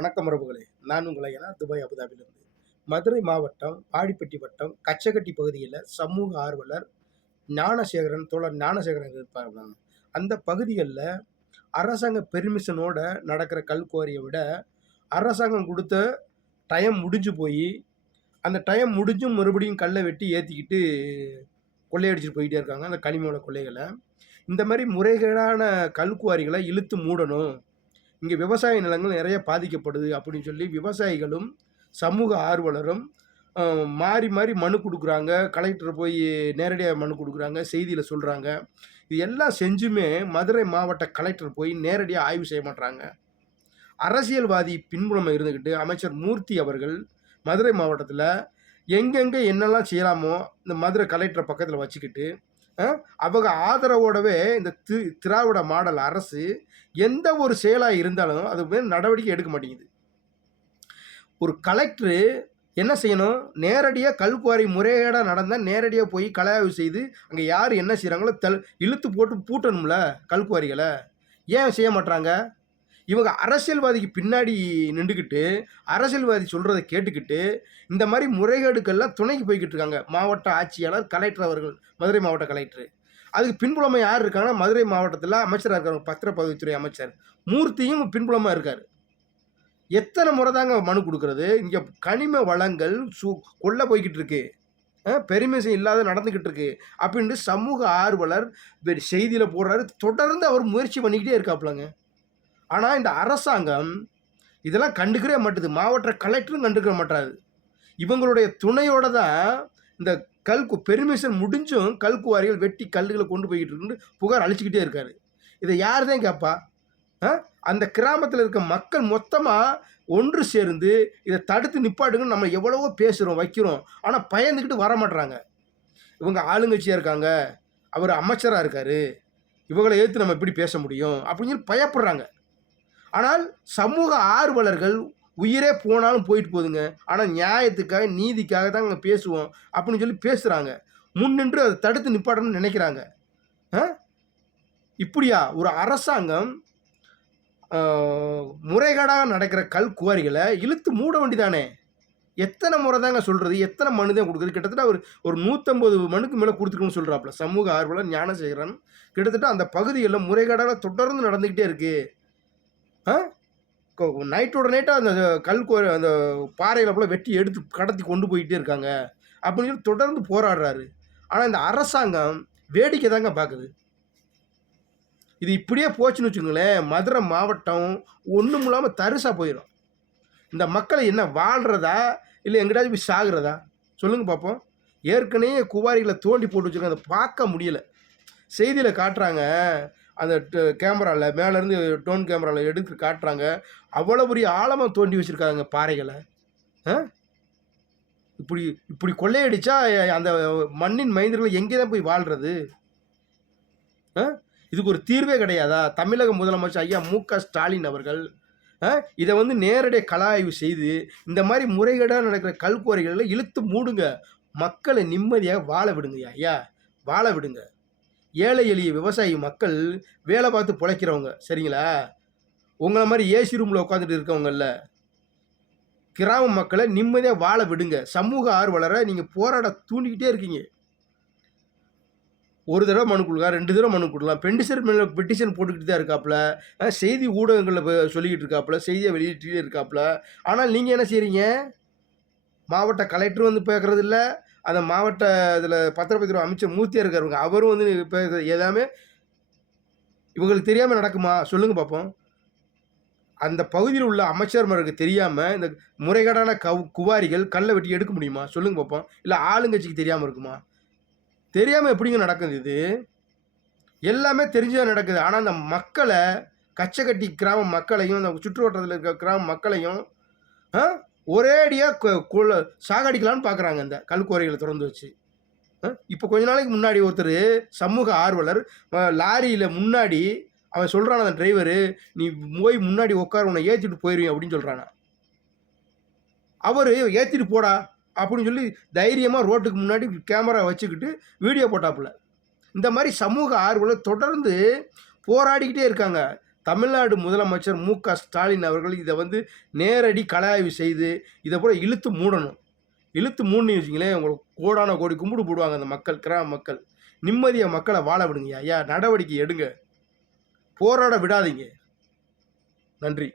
வணக்கம் உறவுகளே. நான் உங்களை என துபாய் அபுதாபிலிருந்து மதுரை மாவட்டம் வாடிப்பட்டி வட்டம் கச்சகட்டி பகுதியில் சமூக ஆர்வலர் ஞானசேகரன் தோழர் ஞானசேகரன் இருப்பாங்க அந்த பகுதிகளில் அரசாங்க பெர்மிஷனோட நடக்கிற கல்குவாரியை விட அரசாங்கம் கொடுத்த டைம் முடிஞ்சு போய் அந்த டைம் முடிஞ்சும் மறுபடியும் கல்லை வெட்டி ஏற்றிக்கிட்டு கொள்ளையடிச்சிட்டு போயிட்டே இருக்காங்க அந்த கனிமவள கொள்ளைகளை. இந்த மாதிரி முறைகேடான கல்குவாரிகளை இழுத்து மூடணும். இங்கே விவசாய நிலங்கள் நிறைய பாதிக்கப்படுது அப்படின்னு சொல்லி விவசாயிகளும் சமூக ஆர்வலரும் மாறி மாறி மனு கொடுக்குறாங்க. கலெக்டர் போய் நேரடியாக மனு கொடுக்குறாங்க செய்தியில் சொல்கிறாங்க இது எல்லாம் செஞ்சுமே மதுரை மாவட்ட கலெக்டர் போய் நேரடியாக ஆய்வு செய்ய மாட்டாங்க அரசியல்வாதி பின்புலம் இருந்துக்கிட்டு அமைச்சர் மூர்த்தி அவர்கள் மதுரை மாவட்டத்தில் எங்கெங்கே என்னெல்லாம் செய்யலாமோ இந்த மதுரை கலெக்டரை பக்கத்தில் வச்சுக்கிட்டு அவங்க ஆதரவோடவே இந்த தி திராவிட மாடல் அரசு எந்த ஒரு செயலாக இருந்தாலும் அது மேல் நடவடிக்கை எடுக்க மாட்டேங்குது. ஒரு கலெக்டரு என்ன செய்யணும்? நேரடியாக கல்குவாரி முறைகேடாக நடந்தால் நேரடியாக போய் கலையாய்வு செய்து அங்கே யார் என்ன செய்கிறாங்களோ தல் இழுத்து போட்டு பூட்டணும்ல கல்குவாரிகளை. ஏன் செய்ய மாட்றாங்க? இவங்க அரசியல்வாதிக்கு பின்னாடி நின்றுக்கிட்டு அரசியல்வாதி சொல்கிறத கேட்டுக்கிட்டு இந்த மாதிரி முறைகேடுக்கெல்லாம் துணைக்கு போய்கிட்டு இருக்காங்க. மாவட்ட ஆட்சியாளர் கலெக்டர் அவர்கள் மதுரை மாவட்ட கலெக்டர் அதுக்கு பின்புலமாக யார் இருக்காங்கன்னா மதுரை மாவட்டத்தில் அமைச்சராக இருக்காங்க பத்திரப்பதிவுத்துறை அமைச்சர். மூர்த்தியும் பின்புலமாக இருக்கார். எத்தனை முறை தாங்க மனு கொடுக்குறது? இங்கே கனிம வளங்கள் சு கொள்ள போய்கிட்டு இருக்கு. பெருமிசம் இல்லாத நடந்துக்கிட்டு இருக்கு. அப்படின்ட்டு சமூக ஆர்வலர் செய்தியில் போடுறாரு. தொடர்ந்து அவர் முயற்சி பண்ணிக்கிட்டே இருக்காப்புலங்க ஆனால் இந்த அரசாங்கம் இதெல்லாம் கண்டுக்கவே மாட்டுது. மாவட்ட கலெக்டரும் கண்டுக்க மாட்டாரு இவங்களுடைய துணையோட தான் இந்த கல்கு பெர்மிஷன் முடிஞ்சும் கல்குவாரிகள் வெட்டி கல்லுகளை கொண்டு போய்கிட்டு இருக்குன்னு புகார் அழிச்சிக்கிட்டே இருக்காரு. இதை யார் தான் கேட்பா அந்த கிராமத்தில் இருக்க மக்கள் மொத்தமாக ஒன்று சேர்ந்து இதை தடுத்து நிப்பாட்டுங்கன்னு நம்ம எவ்வளவோ பேசுகிறோம் வைக்கிறோம். ஆனால் பயந்துக்கிட்டு வரமாட்றாங்க இவங்க ஆளுங்கட்சியாக இருக்காங்க. அவர் அமைச்சராக இருக்கார். இவங்களை ஏற்று நம்ம எப்படி பேச முடியும்? அப்படின்னு சொல்லி பயப்படுறாங்க. ஆனால் சமூக ஆர்வலர்கள் உயிரே போனாலும் போயிட்டு போகுதுங்க. ஆனால் நியாயத்துக்காக நீதிக்காக தான் அங்கே பேசுவோம் அப்படின்னு சொல்லி பேசுகிறாங்க முன்னின்று அதை தடுத்து நிப்பாட்டணும்னு நினைக்கிறாங்க. ஆ? இப்படியா ஒரு அரசாங்கம் முறைகேடாக நடக்கிற கல் குவாரிகளை இழுத்து மூட வேண்டிதானே எத்தனை முறை தாங்க சொல்கிறது எத்தனை மனு தான் கொடுக்குறது கிட்டத்தட்ட ஒரு ஒரு நூற்றம்பது மனுக்கு மேலே கொடுத்துருக்குன்னு சொல்கிறாப்புல சமூக ஆர்வலர் ஞானசேகரன். கிட்டத்தட்ட அந்த பகுதிகளில் முறைகேடாக தொடர்ந்து நடந்துக்கிட்டே இருக்குது ஆ? நைட்டோட நைட்டாக அந்த கல் கோ அந்த பாறைகளை போல வெட்டி எடுத்து கடத்தி கொண்டு போயிட்டே இருக்காங்க. அப்படின்னு சொல்லி தொடர்ந்து போராடுறாரு. ஆனால் இந்த அரசாங்கம் வேடிக்கை தாங்க பார்க்குது இது இப்படியே போச்சுன்னு வச்சுங்களேன் மதுரை மாவட்டம் ஒன்றும் இல்லாமல் தரிசாக போயிடும் இந்த மக்களை என்ன வாழ்கிறதா இல்லை எங்கிட்டாச்சும் போய் சாகிறதா? சொல்லுங்கள் பார்ப்போம் ஏற்கனவே குவாரிகளை தோண்டி போட்டு வச்சுருக்காங்க. அதை பார்க்க முடியல. செய்தியில் காட்டுறாங்க அந்த கேமராவில் மேலேருந்து டோன் கேமராவில் எடுத்து காட்டுறாங்க. அவ்வளோ பெரிய ஆழமாக தோண்டி வச்சுருக்காங்க பாறைகளை. ஆ? இப்படி இப்படி கொள்ளையடிச்சா அந்த மண்ணின் மைந்தர்கள் எங்கே தான் போய் வாழ்கிறது ஆ? இதுக்கு ஒரு தீர்வே கிடையாதா? தமிழக முதலமைச்சர் ஐயா மு க ஸ்டாலின் அவர்கள் ஆ, இதை வந்து நேரடியாக கலாய்வு செய்து இந்த மாதிரி முறைகேடாக நடக்கிற கல்குவாரிகளில் இழுத்து மூடுங்க. மக்களை நிம்மதியாக வாழ விடுங்க ஐயா. வாழ விடுங்க. ஏழை எளிய விவசாயி மக்கள் வேலை பார்த்து பிழைக்கிறவங்க. சரிங்களா? உங்களை மாதிரி ஏசி ரூமில் உட்காந்துட்டு இருக்கவங்கல்ல கிராம மக்களை நிம்மதியாக வாழ விடுங்க. சமூக ஆர்வலரை நீங்கள் போராட தூண்டிக்கிட்டே இருக்கீங்க. ஒரு தடவை மனு கொடுக்கலாம் ரெண்டு தடவை மனு கொடுக்கலாம். பெண்டிஷன் மேலே பெட்டிஷன் போட்டுக்கிட்டு தான் இருக்காப்புல. செய்தி ஊடகங்களில் சொல்லிக்கிட்டு இருக்காப்புல செய்தியை வெளியிட்டு இருக்காப்புல. ஆனால் நீங்கள் என்ன செய்கிறீங்க மாவட்ட கலெக்டர் வந்து பேசுறது இல்லை அந்த மாவட்ட இதில் பத்திரப்பதிவு அமைச்சர் மூர்த்தியாக இருக்கிறவங்க அவரும் வந்து இப்போ எல்லாமே இவங்களுக்கு தெரியாமல் நடக்குமா? சொல்லுங்கள் பார்ப்போம் அந்த பகுதியில் உள்ள அமைச்சர்மாருக்கு தெரியாமல் இந்த முறைகேடான கவ் குவாரிகள் கல்லை வெட்டி எடுக்க முடியுமா? சொல்லுங்க பார்ப்போம் இல்லை ஆளுங்கட்சிக்கு தெரியாமல் இருக்குமா? தெரியாமல் எப்படிங்க நடக்குது இது? எல்லாமே தெரிஞ்சுதான் நடக்குது. ஆனால் அந்த மக்களை கச்சக்கட்டி கிராம மக்களையும் அந்த சுற்று வட்டத்தில் இருக்க கிராம மக்களையும் ஒரேடியாக சாகடிக்கலான்னு பார்க்குறாங்க இந்த கல்குவாரிகளை திறந்து வச்சு. இப்போ கொஞ்ச நாளைக்கு முன்னாடி ஒருத்தர் சமூக ஆர்வலர் லாரியில் முன்னாடி அவன் சொல்கிறான் அந்த டிரைவரு நீ போய் முன்னாடி உட்கார உன்னை ஏற்றிட்டு போயிருவீங்க அப்படின்னு சொல்கிறானா அவர் ஏற்றிட்டு போடா அப்படின்னு சொல்லி தைரியமாக ரோட்டுக்கு முன்னாடி கேமரா வச்சுக்கிட்டு வீடியோ போட்டாப்புல. இந்த மாதிரி சமூக ஆர்வலர் தொடர்ந்து போராடிக்கிட்டே இருக்காங்க. தமிழ்நாடு முதலமைச்சர் மு க. ஸ்டாலின் அவர்கள் இதை வந்து நேரடி கலாய்வு செய்து இதை போல இழுத்து மூடணும். இழுத்து மூடணும் வச்சிங்களேன் உங்களுக்கு கோடான கோடி கும்பிடு போடுவாங்க அந்த மக்கள் கிராம மக்கள். நிம்மதியாக மக்களை வாழ விடுங்க ஐயா. நடவடிக்கை எடுங்க. போராட விடாதீங்க. நன்றி.